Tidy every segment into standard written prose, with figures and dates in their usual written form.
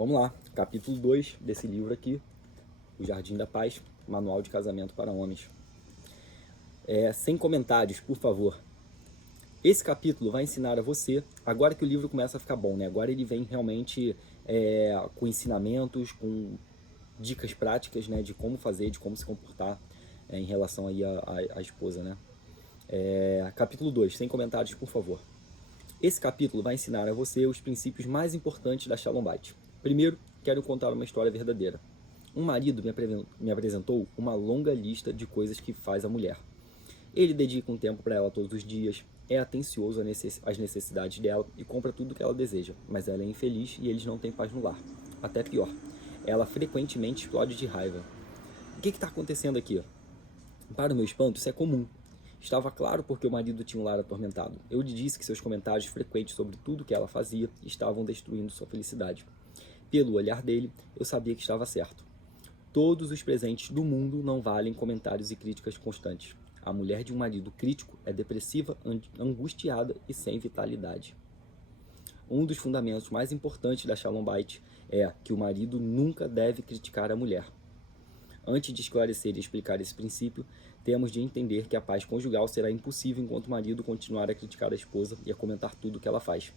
Vamos lá, capítulo 2 desse livro aqui, O Jardim da Paz, Manual de Casamento para Homens. Sem comentários, por favor. Esse capítulo vai ensinar a você, agora que o livro começa a ficar bom, né? Agora ele vem realmente com ensinamentos, com dicas práticas, né? De como fazer, de como se comportar em relação aí à esposa, né? Capítulo 2, sem comentários, por favor. Esse capítulo vai ensinar a você os princípios mais importantes da Shalom Bait. Primeiro, quero contar uma história verdadeira. Um marido me apresentou uma longa lista de coisas que faz a mulher. Ele dedica um tempo para ela todos os dias, é atencioso às necessidades dela e compra tudo o que ela deseja, mas ela é infeliz e eles não têm paz no lar. Até pior, ela frequentemente explode de raiva. O que está acontecendo aqui? Para o meu espanto, isso é comum. Estava claro porque o marido tinha um lar atormentado. Eu lhe disse que seus comentários frequentes sobre tudo que ela fazia estavam destruindo sua felicidade. Pelo olhar dele, eu sabia que estava certo. Todos os presentes do mundo não valem comentários e críticas constantes. A mulher de um marido crítico é depressiva, angustiada e sem vitalidade. Um dos fundamentos mais importantes da Shalom Bait é que o marido nunca deve criticar a mulher. Antes de esclarecer e explicar esse princípio, temos de entender que a paz conjugal será impossível enquanto o marido continuar a criticar a esposa e a comentar tudo o que ela faz.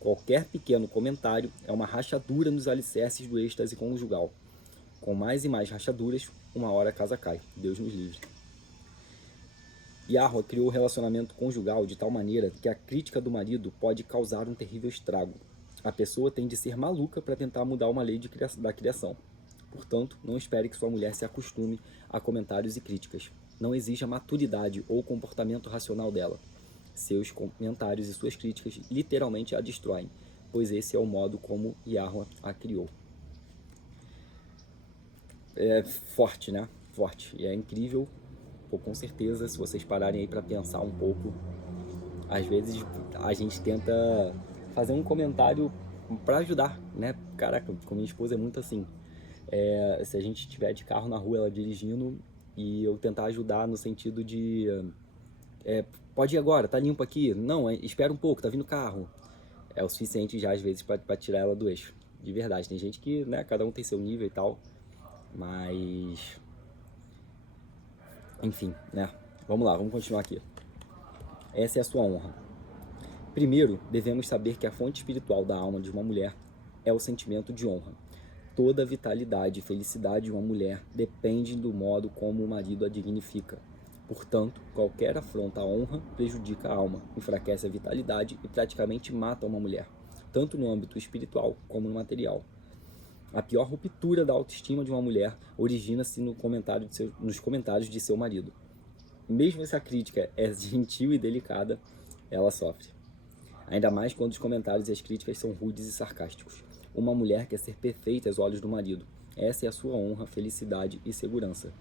Qualquer pequeno comentário é uma rachadura nos alicerces do êxtase conjugal. Com mais e mais rachaduras, uma hora a casa cai. Deus nos livre. Yahweh criou o relacionamento conjugal de tal maneira que a crítica do marido pode causar um terrível estrago. A pessoa tem de ser maluca para tentar mudar uma lei da criação. Portanto, não espere que sua mulher se acostume a comentários e críticas. Não exija maturidade ou comportamento racional dela. Seus comentários e suas críticas literalmente a destroem, pois esse é o modo como Yahweh a criou. É forte, né? Forte. E é incrível, com certeza, se vocês pararem aí para pensar um pouco. Às vezes a gente tenta fazer um comentário para ajudar, né? Caraca, com minha esposa é muito assim. Se a gente estiver de carro na rua, ela dirigindo, e eu tentar ajudar no sentido de pode ir agora, tá limpo aqui? Não, espera um pouco, tá vindo carro. É o suficiente já às vezes para tirar ela do eixo. De verdade, tem gente que, né, cada um tem seu nível e tal, mas enfim, né? Vamos lá, vamos continuar aqui. Essa é a sua honra. Primeiro, devemos saber que a fonte espiritual da alma de uma mulher é o sentimento de honra. Toda a vitalidade e felicidade de uma mulher depende do modo como o marido a dignifica. Portanto, qualquer afronta à honra prejudica a alma, enfraquece a vitalidade e praticamente mata uma mulher, tanto no âmbito espiritual como no material. A pior ruptura da autoestima de uma mulher origina-se nos comentários de seu marido. Mesmo se a crítica é gentil e delicada, ela sofre. Ainda mais quando os comentários e as críticas são rudes e sarcásticos. Uma mulher quer ser perfeita aos olhos do marido. Essa é a sua honra, felicidade e segurança.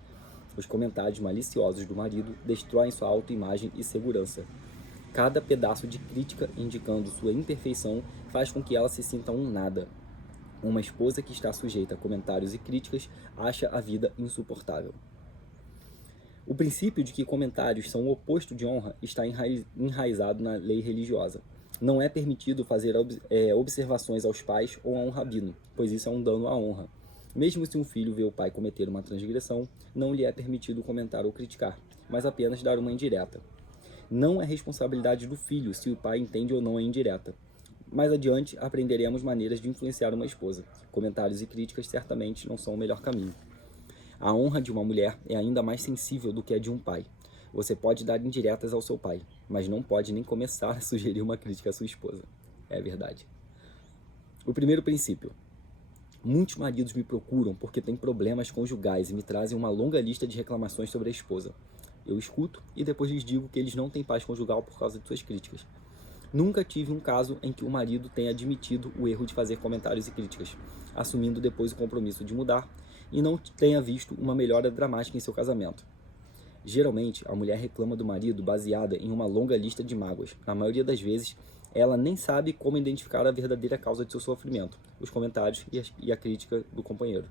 Os comentários maliciosos do marido destroem sua autoimagem e segurança. Cada pedaço de crítica indicando sua imperfeição faz com que ela se sinta um nada. Uma esposa que está sujeita a comentários e críticas acha a vida insuportável. O princípio de que comentários são o oposto de honra está enraizado na lei religiosa. Não é permitido fazer observações aos pais ou a um rabino, pois isso é um dano à honra. Mesmo se um filho vê o pai cometer uma transgressão, não lhe é permitido comentar ou criticar, mas apenas dar uma indireta. Não é responsabilidade do filho se o pai entende ou não a indireta. Mais adiante, aprenderemos maneiras de influenciar uma esposa. Comentários e críticas certamente não são o melhor caminho. A honra de uma mulher é ainda mais sensível do que a de um pai. Você pode dar indiretas ao seu pai, mas não pode nem começar a sugerir uma crítica à sua esposa. É verdade. O primeiro princípio. Muitos maridos me procuram porque têm problemas conjugais e me trazem uma longa lista de reclamações sobre a esposa. Eu escuto e depois lhes digo que eles não têm paz conjugal por causa de suas críticas. Nunca tive um caso em que o marido tenha admitido o erro de fazer comentários e críticas, assumindo depois o compromisso de mudar, e não tenha visto uma melhora dramática em seu casamento. Geralmente, a mulher reclama do marido baseada em uma longa lista de mágoas. Na maioria das vezes, ela nem sabe como identificar a verdadeira causa de seu sofrimento, os comentários e a crítica do companheiro.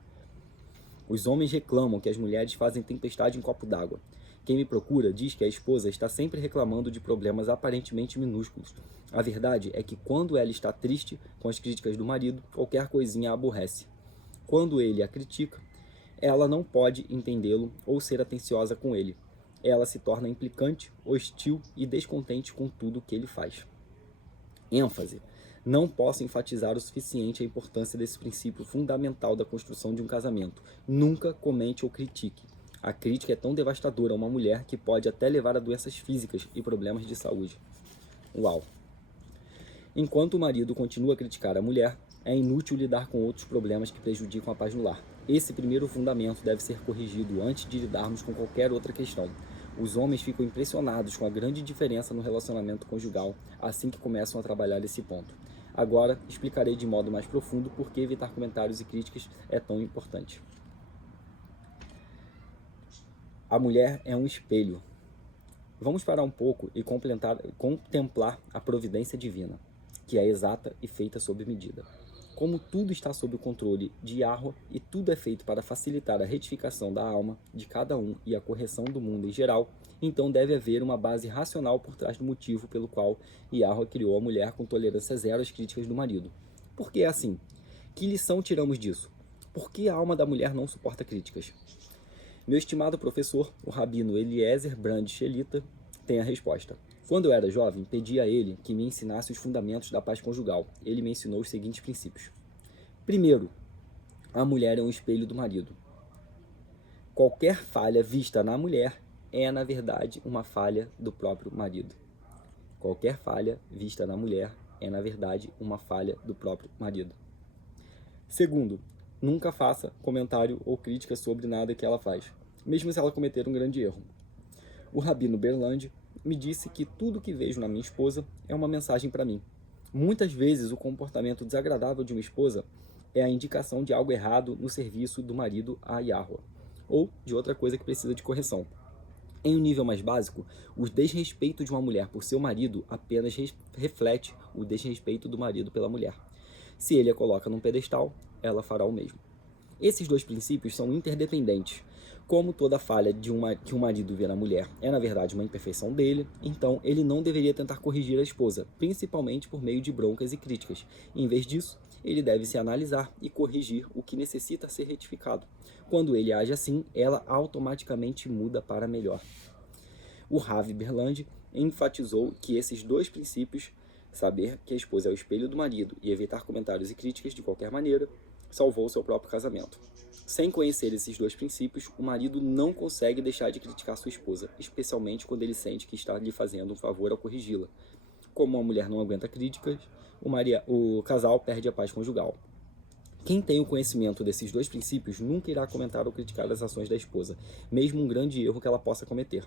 Os homens reclamam que as mulheres fazem tempestade em copo d'água. Quem me procura diz que a esposa está sempre reclamando de problemas aparentemente minúsculos. A verdade é que quando ela está triste com as críticas do marido, qualquer coisinha a aborrece. Quando ele a critica, ela não pode entendê-lo ou ser atenciosa com ele. Ela se torna implicante, hostil e descontente com tudo que ele faz. ênfase. Não posso enfatizar o suficiente a importância desse princípio fundamental da construção de um casamento. Nunca comente ou critique. A crítica é tão devastadora a uma mulher que pode até levar a doenças físicas e problemas de saúde. Uau! Enquanto o marido continua a criticar a mulher, é inútil lidar com outros problemas que prejudicam a paz no lar. Esse primeiro fundamento deve ser corrigido antes de lidarmos com qualquer outra questão. Os homens ficam impressionados com a grande diferença no relacionamento conjugal assim que começam a trabalhar esse ponto. Agora, explicarei de modo mais profundo por que evitar comentários e críticas é tão importante. A mulher é um espelho. Vamos parar um pouco e contemplar a providência divina, que é exata e feita sob medida. Como tudo está sob o controle de Yahweh e tudo é feito para facilitar a retificação da alma de cada um e a correção do mundo em geral, então deve haver uma base racional por trás do motivo pelo qual Yahweh criou a mulher com tolerância zero às críticas do marido. Por que é assim? Que lição tiramos disso? Por que a alma da mulher não suporta críticas? Meu estimado professor, o rabino Eliezer Brand Shelita, tem a resposta. Quando eu era jovem, pedi a ele que me ensinasse os fundamentos da paz conjugal. Ele me ensinou os seguintes princípios. Primeiro, a mulher é um espelho do marido. Qualquer falha vista na mulher é, na verdade, uma falha do próprio marido. Qualquer falha vista na mulher é, na verdade, uma falha do próprio marido. Segundo, nunca faça comentário ou crítica sobre nada que ela faz, mesmo se ela cometer um grande erro. O rabino Berland me disse que tudo que vejo na minha esposa é uma mensagem para mim. Muitas vezes o comportamento desagradável de uma esposa é a indicação de algo errado no serviço do marido a Yahweh, ou de outra coisa que precisa de correção. Em um nível mais básico, o desrespeito de uma mulher por seu marido apenas reflete o desrespeito do marido pela mulher. Se ele a coloca num pedestal, ela fará o mesmo. Esses dois princípios são interdependentes. Como toda falha que um marido vê na mulher é, na verdade, uma imperfeição dele, então ele não deveria tentar corrigir a esposa, principalmente por meio de broncas e críticas. Em vez disso, ele deve se analisar e corrigir o que necessita ser retificado. Quando ele age assim, ela automaticamente muda para melhor. O Ravi Berland enfatizou que esses dois princípios, saber que a esposa é o espelho do marido e evitar comentários e críticas de qualquer maneira, salvou seu próprio casamento. Sem conhecer esses dois princípios, o marido não consegue deixar de criticar sua esposa, especialmente quando ele sente que está lhe fazendo um favor ao corrigi-la. Como a mulher não aguenta críticas, o casal perde a paz conjugal. Quem tem o conhecimento desses dois princípios nunca irá comentar ou criticar as ações da esposa, mesmo um grande erro que ela possa cometer.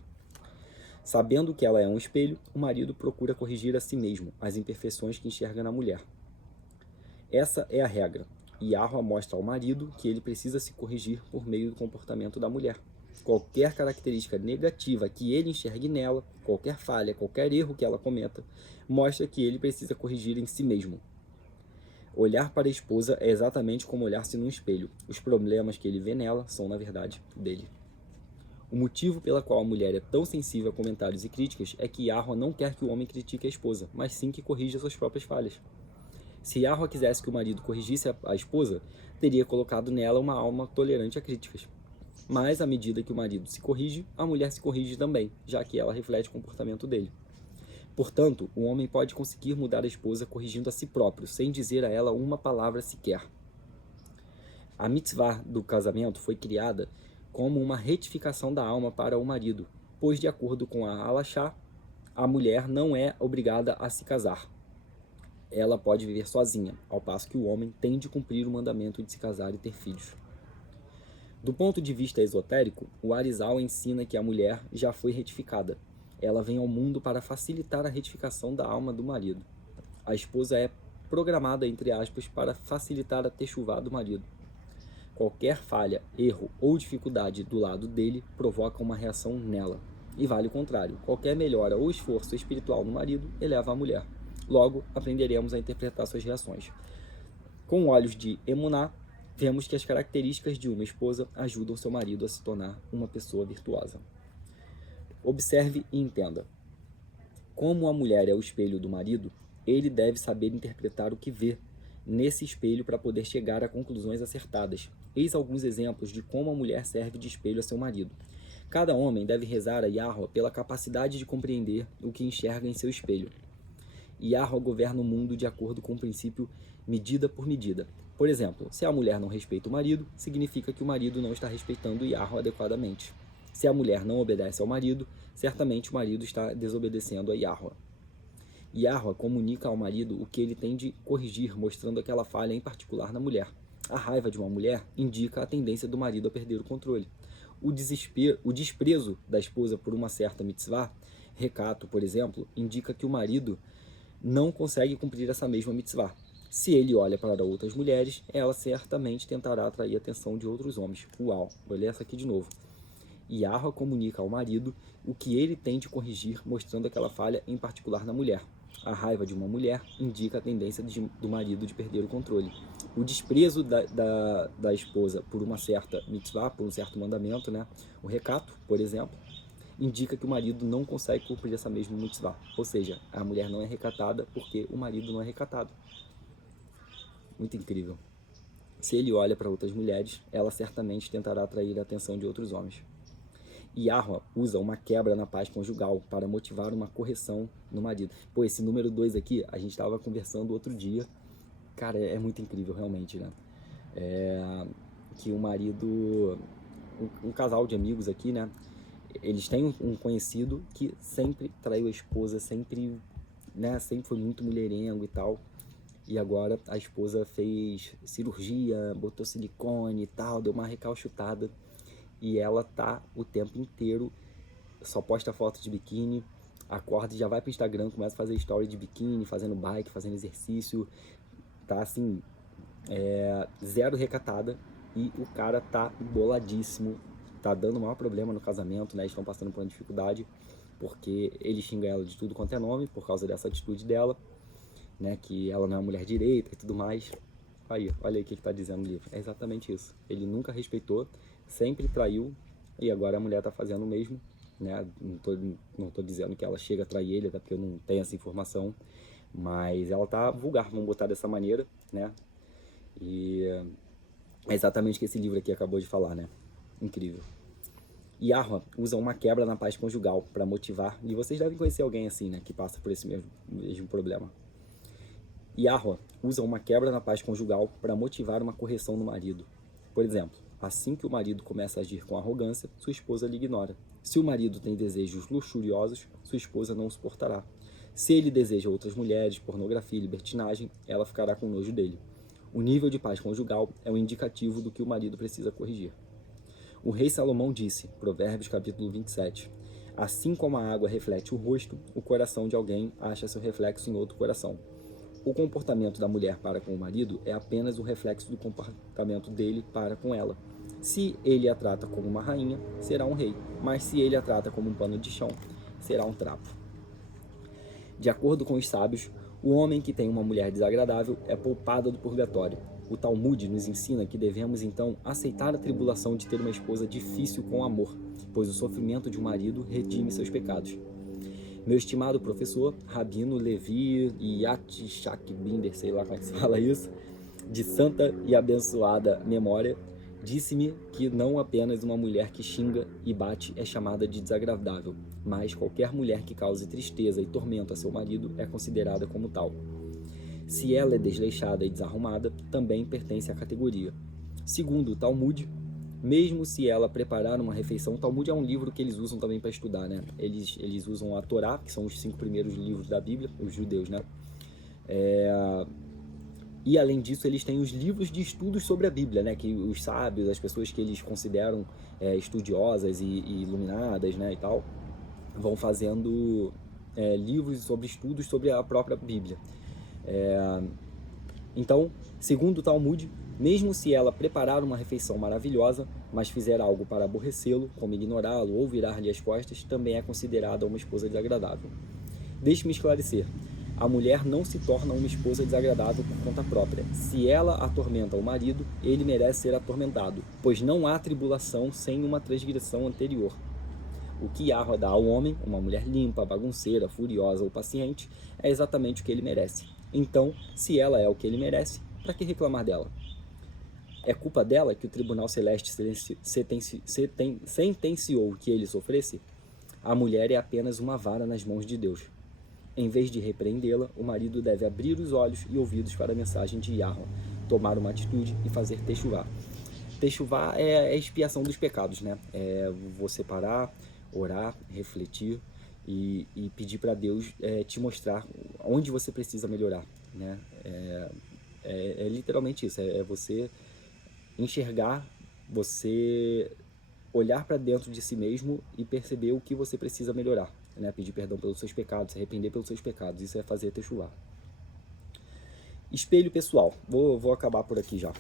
Sabendo que ela é um espelho, o marido procura corrigir a si mesmo as imperfeições que enxerga na mulher. Essa é a regra. Yahweh mostra ao marido que ele precisa se corrigir por meio do comportamento da mulher. Qualquer característica negativa que ele enxergue nela, qualquer falha, qualquer erro que ela cometa, mostra que ele precisa corrigir em si mesmo. Olhar para a esposa é exatamente como olhar-se num espelho. Os problemas que ele vê nela são, na verdade, dele. O motivo pela qual a mulher é tão sensível a comentários e críticas é que Yahweh não quer que o homem critique a esposa, mas sim que corrija suas próprias falhas. Se Yahweh quisesse que o marido corrigisse a esposa, teria colocado nela uma alma tolerante a críticas. Mas, à medida que o marido se corrige, a mulher se corrige também, já que ela reflete o comportamento dele. Portanto, o homem pode conseguir mudar a esposa corrigindo a si próprio, sem dizer a ela uma palavra sequer. A mitzvah do casamento foi criada como uma retificação da alma para o marido, pois, de acordo com a Halachá, a mulher não é obrigada a se casar. Ela pode viver sozinha, ao passo que o homem tem de cumprir o mandamento de se casar e ter filhos. Do ponto de vista esotérico, o Arizal ensina que a mulher já foi retificada. Ela vem ao mundo para facilitar a retificação da alma do marido. A esposa é programada, entre aspas, para facilitar a techuvá do marido. Qualquer falha, erro ou dificuldade do lado dele provoca uma reação nela. E vale o contrário, qualquer melhora ou esforço espiritual no marido eleva a mulher. Logo, aprenderemos a interpretar suas reações. Com olhos de Emuná, vemos que as características de uma esposa ajudam seu marido a se tornar uma pessoa virtuosa. Observe e entenda. Como a mulher é o espelho do marido, ele deve saber interpretar o que vê nesse espelho para poder chegar a conclusões acertadas. Eis alguns exemplos de como a mulher serve de espelho a seu marido. Cada homem deve rezar a Yahweh pela capacidade de compreender o que enxerga em seu espelho. Yahweh governa o mundo de acordo com o princípio medida por medida. Por exemplo, se a mulher não respeita o marido, significa que o marido não está respeitando Yahweh adequadamente. Se a mulher não obedece ao marido, certamente o marido está desobedecendo a Yahweh. Yahweh comunica ao marido o que ele tem de corrigir, mostrando aquela falha em particular na mulher. A raiva de uma mulher indica a tendência do marido a perder o controle. O desprezo da esposa por uma certa mitzvah, recato, por exemplo, indica que o marido não consegue cumprir essa mesma mitzvah. Se ele olha para outras mulheres, ela certamente tentará atrair a atenção de outros homens. Uau, vou ler essa aqui de novo. Yahweh comunica ao marido o que ele tem de corrigir, mostrando aquela falha em particular na mulher. A raiva de uma mulher indica a tendência do marido de perder o controle. O desprezo da esposa por uma certa mitzvah, por um certo mandamento, né? O recato, por exemplo, indica que o marido não consegue cumprir essa mesma mitzvah. Ou seja, a mulher não é recatada porque o marido não é recatado. Muito incrível. Se ele olha para outras mulheres, ela certamente tentará atrair a atenção de outros homens. Yahweh usa uma quebra na paz conjugal para motivar uma correção no marido. Pô, esse número 2 aqui, a gente estava conversando outro dia. Cara, é muito incrível realmente, né? Que o marido... Um casal de amigos aqui, né? Eles têm um conhecido que sempre traiu a esposa, sempre foi muito mulherengo e tal. E agora a esposa fez cirurgia, botou silicone e tal, deu uma recalchutada. E ela tá o tempo inteiro, só posta foto de biquíni, acorda e já vai pro Instagram, começa a fazer story de biquíni, fazendo bike, fazendo exercício. Tá assim, zero recatada. E o cara tá boladíssimo, tá dando o maior problema no casamento, né? Eles estão passando por uma dificuldade, porque ele xinga ela de tudo quanto é nome, por causa dessa atitude dela, né? Que ela não é uma mulher direita e tudo mais. Aí, olha aí o que tá dizendo no livro. É exatamente isso. Ele nunca respeitou, sempre traiu, e agora a mulher tá fazendo o mesmo, né? Não tô dizendo que ela chega a trair ele, até porque eu não tenho essa informação, mas ela tá vulgar, vamos botar dessa maneira, né? E é exatamente o que esse livro aqui acabou de falar, né? Incrível. Yahweh usa uma quebra na paz conjugal para motivar, e vocês devem conhecer alguém assim, né? Que passa por esse mesmo problema. Yahweh usa uma quebra na paz conjugal para motivar uma correção no marido. Por exemplo, assim que o marido começa a agir com arrogância, sua esposa lhe ignora. Se o marido tem desejos luxuriosos, sua esposa não o suportará. Se ele deseja outras mulheres, pornografia e libertinagem, ela ficará com nojo dele. O nível de paz conjugal é um indicativo do que o marido precisa corrigir. O rei Salomão disse, Provérbios capítulo 27, assim como a água reflete o rosto, o coração de alguém acha seu reflexo em outro coração. O comportamento da mulher para com o marido é apenas o reflexo do comportamento dele para com ela. Se ele a trata como uma rainha, será um rei, mas se ele a trata como um pano de chão, será um trapo. De acordo com os sábios, o homem que tem uma mulher desagradável é poupado do purgatório. O Talmud nos ensina que devemos então aceitar a tribulação de ter uma esposa difícil com amor, pois o sofrimento de um marido redime seus pecados. Meu estimado professor, Rabino Levi Yitzhak Binder, sei lá como é que se fala isso, de santa e abençoada memória, disse-me que não apenas uma mulher que xinga e bate é chamada de desagradável, mas qualquer mulher que cause tristeza e tormento a seu marido é considerada como tal. Se ela é desleixada e desarrumada, também pertence à categoria. Segundo o Talmud, mesmo se ela preparar uma refeição, o Talmud é um livro que eles usam também para estudar, né? Eles usam a Torá, que são os 5 primeiros livros da Bíblia, os judeus, né? E além disso, eles têm os livros de estudos sobre a Bíblia, né? Que os sábios, as pessoas que eles consideram estudiosas e iluminadas, né? E tal, vão fazendo livros sobre estudos sobre a própria Bíblia. Então, segundo o Talmud, mesmo se ela preparar uma refeição maravilhosa, mas fizer algo para aborrecê-lo, como ignorá-lo ou virar-lhe as costas, também é considerada uma esposa desagradável. Deixe-me esclarecer. A mulher não se torna uma esposa desagradável por conta própria. Se ela atormenta o marido, ele merece ser atormentado, pois não há tribulação sem uma transgressão anterior. O que Yahweh dá ao homem, uma mulher limpa, bagunceira, furiosa ou paciente, é exatamente o que ele merece. Então, se ela é o que ele merece, para que reclamar dela? É culpa dela que o Tribunal Celeste sentenciou que ele sofresse? A mulher é apenas uma vara nas mãos de Deus. Em vez de repreendê-la, o marido deve abrir os olhos e ouvidos para a mensagem de Yahweh, tomar uma atitude e fazer techuvá. Techuvá é a expiação dos pecados, né? É você parar, orar, refletir e pedir para Deus te mostrar onde você precisa melhorar, né? É literalmente isso, é você enxergar, você olhar para dentro de si mesmo e perceber o que você precisa melhorar, né? Pedir perdão pelos seus pecados, se arrepender pelos seus pecados, isso é fazer techuvá. Espelho pessoal, vou acabar por aqui já,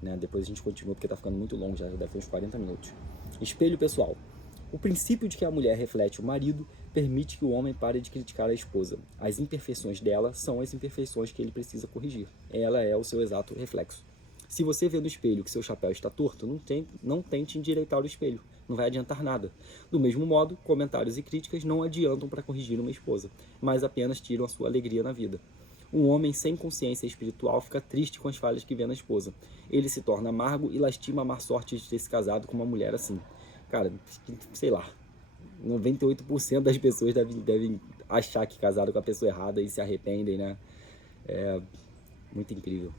né? Depois a gente continua porque tá ficando muito longo, já deve ter uns 40 minutos. Espelho pessoal. O princípio de que a mulher reflete o marido permite que o homem pare de criticar a esposa. As imperfeições dela são as imperfeições que ele precisa corrigir. Ela é o seu exato reflexo. Se você vê no espelho que seu chapéu está torto, não tente endireitar o espelho. Não vai adiantar nada. Do mesmo modo, comentários e críticas não adiantam para corrigir uma esposa, mas apenas tiram a sua alegria na vida. Um homem sem consciência espiritual fica triste com as falhas que vê na esposa. Ele se torna amargo e lastima a má sorte de ter se casado com uma mulher assim. Cara, sei lá, 98% das pessoas devem achar que casaram com a pessoa errada e se arrependem, né? É muito incrível.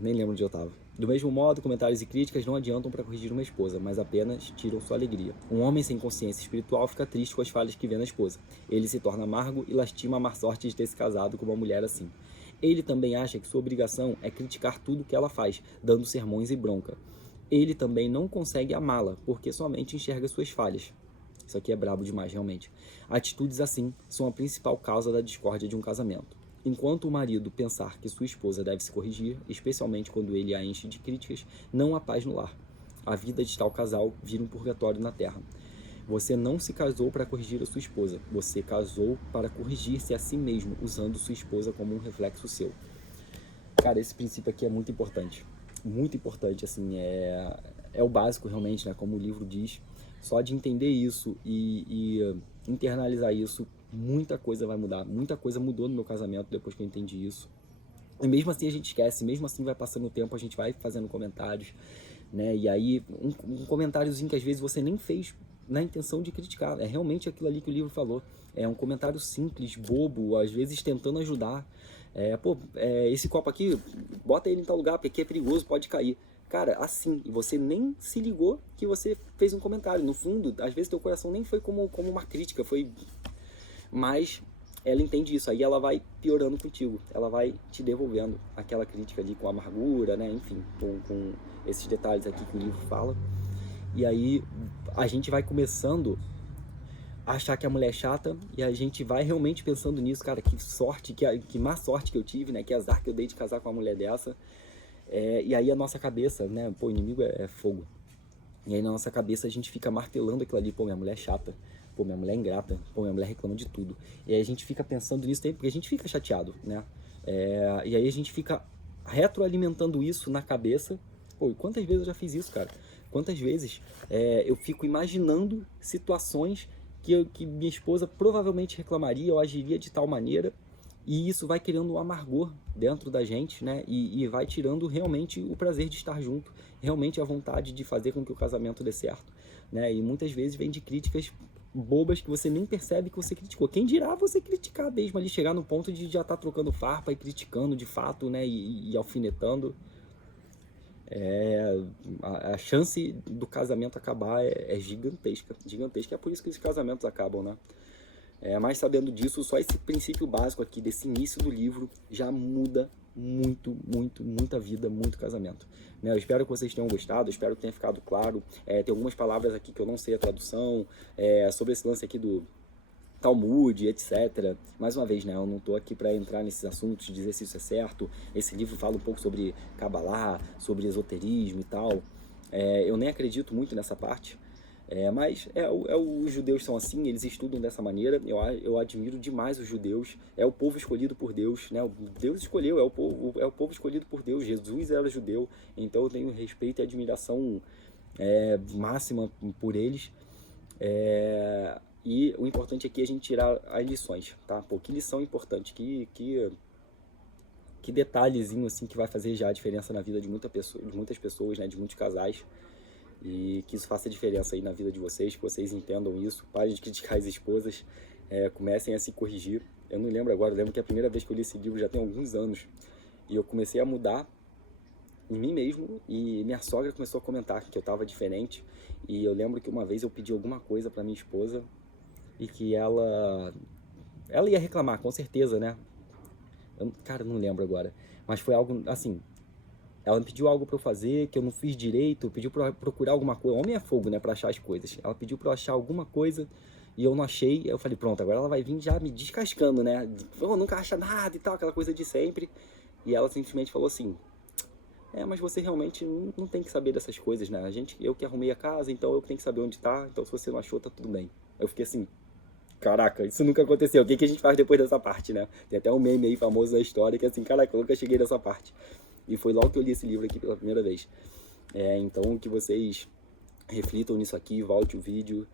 Nem lembro onde eu estava. Do mesmo modo, comentários e críticas não adiantam para corrigir uma esposa, mas apenas tiram sua alegria. Um homem sem consciência espiritual fica triste com as falhas que vê na esposa. Ele se torna amargo e lastima a má sorte de ter se casado com uma mulher assim. Ele também acha que sua obrigação é criticar tudo que ela faz, dando sermões e bronca. Ele também não consegue amá-la, porque somente enxerga suas falhas. Isso aqui é brabo demais, realmente. Atitudes assim são a principal causa da discórdia de um casamento. Enquanto o marido pensar que sua esposa deve se corrigir, especialmente quando ele a enche de críticas, não há paz no lar. A vida de tal casal vira um purgatório na terra. Você não se casou para corrigir a sua esposa, você casou para corrigir-se a si mesmo, usando sua esposa como um reflexo seu. Cara, esse princípio aqui é muito importante. Muito importante, assim, é o básico realmente, né? Como o livro diz. Só de entender isso e internalizar isso, muita coisa vai mudar. Muita coisa mudou no meu casamento depois que eu entendi isso. E mesmo assim a gente esquece, mesmo assim vai passando o tempo, a gente vai fazendo comentários, né? E aí um comentáriozinho que às vezes você nem fez na intenção de criticar. É realmente aquilo ali que o livro falou. É um comentário simples, bobo, às vezes tentando ajudar. Esse copo aqui, bota ele em tal lugar, porque aqui é perigoso, pode cair. Cara, assim, e você nem se ligou que você fez um comentário. No fundo, às vezes teu coração nem foi como uma crítica, foi... Mas ela entende isso, aí ela vai piorando contigo. Ela vai te devolvendo aquela crítica ali com amargura, né? Enfim, com esses detalhes aqui que o livro fala. E aí a gente vai começando a achar que a mulher é chata e a gente vai realmente pensando nisso, cara, que sorte, que má sorte que eu tive, né? Que azar que eu dei de casar com uma mulher dessa. E aí a nossa cabeça, né? Pô, o inimigo é fogo. E aí na nossa cabeça a gente fica martelando aquilo ali, pô, minha mulher é chata, pô, minha mulher é ingrata, pô, minha mulher reclama de tudo. E aí a gente fica pensando nisso porque a gente fica chateado, né? E aí a gente fica retroalimentando isso na cabeça. Pô, e quantas vezes eu já fiz isso, cara? Quantas vezes eu fico imaginando situações que minha esposa provavelmente reclamaria ou agiria de tal maneira, e isso vai criando um amargor dentro da gente, né? E vai tirando realmente o prazer de estar junto, realmente a vontade de fazer com que o casamento dê certo, né? E muitas vezes vem de críticas bobas que você nem percebe que você criticou. Quem dirá você criticar mesmo ali, chegar no ponto de já estar trocando farpa e criticando de fato, né? E alfinetando. A chance do casamento acabar é gigantesca. Gigantesca, é por isso que os casamentos acabam, né? Mas sabendo disso, só esse princípio básico aqui, desse início do livro, já muda muita vida, muito casamento. Né? Eu espero que vocês tenham gostado, espero que tenha ficado claro. Tem algumas palavras aqui que eu não sei a tradução, sobre esse lance aqui do Talmud, etc. Mais uma vez, né, eu não estou aqui para entrar nesses assuntos, dizer se isso é certo. Esse livro fala um pouco sobre Kabbalah, sobre esoterismo e tal. Eu nem acredito muito nessa parte. Mas os judeus são assim, eles estudam dessa maneira. Eu admiro demais os judeus. É o povo escolhido por Deus, né? Deus escolheu, é o povo escolhido por Deus. Jesus era judeu, então eu tenho respeito e admiração máxima por eles. E o importante aqui é a gente tirar as lições, tá? Pô, que lição importante, que detalhezinho assim que vai fazer já a diferença na vida de muitas pessoas, né? De muitos casais. E que isso faça diferença aí na vida de vocês, que vocês entendam isso, parem de criticar as esposas, comecem a se corrigir. Eu não lembro agora, eu lembro que a primeira vez que eu li esse livro já tem alguns anos, e eu comecei a mudar em mim mesmo, e minha sogra começou a comentar que eu estava diferente, e eu lembro que uma vez eu pedi alguma coisa para minha esposa, e que ela ia reclamar, com certeza, né? Cara, não lembro agora, mas foi algo assim. Ela me pediu algo pra eu fazer que eu não fiz direito, pediu pra eu procurar alguma coisa. Homem é fogo, né, pra achar as coisas. Ela pediu pra eu achar alguma coisa e eu não achei. Aí eu falei, pronto, agora ela vai vir já me descascando, né? Nunca acha nada e tal, aquela coisa de sempre. E ela simplesmente falou assim: mas você realmente não tem que saber dessas coisas, né? Eu que arrumei a casa, então eu que tenho que saber onde tá. Então se você não achou, tá tudo bem. Eu fiquei assim, caraca, isso nunca aconteceu. O que a gente faz depois dessa parte, né? Tem até um meme aí famoso da história que é assim, caraca, eu nunca cheguei nessa parte. E foi logo que eu li esse livro aqui pela primeira vez. Então, que vocês reflitam nisso aqui, volte o vídeo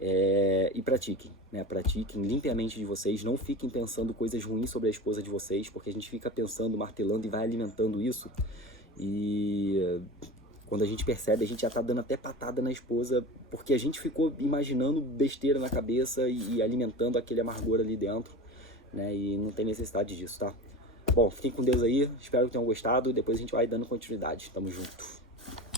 e pratiquem. Né? Pratiquem, limpem a mente de vocês. Não fiquem pensando coisas ruins sobre a esposa de vocês, porque a gente fica pensando, martelando e vai alimentando isso. E quando a gente percebe, a gente já tá dando até patada na esposa, porque a gente ficou imaginando besteira na cabeça e alimentando aquele amargor ali dentro. Né? E não tem necessidade disso, tá? Bom, fiquem com Deus aí, espero que tenham gostado, depois a gente vai dando continuidade. Tamo junto.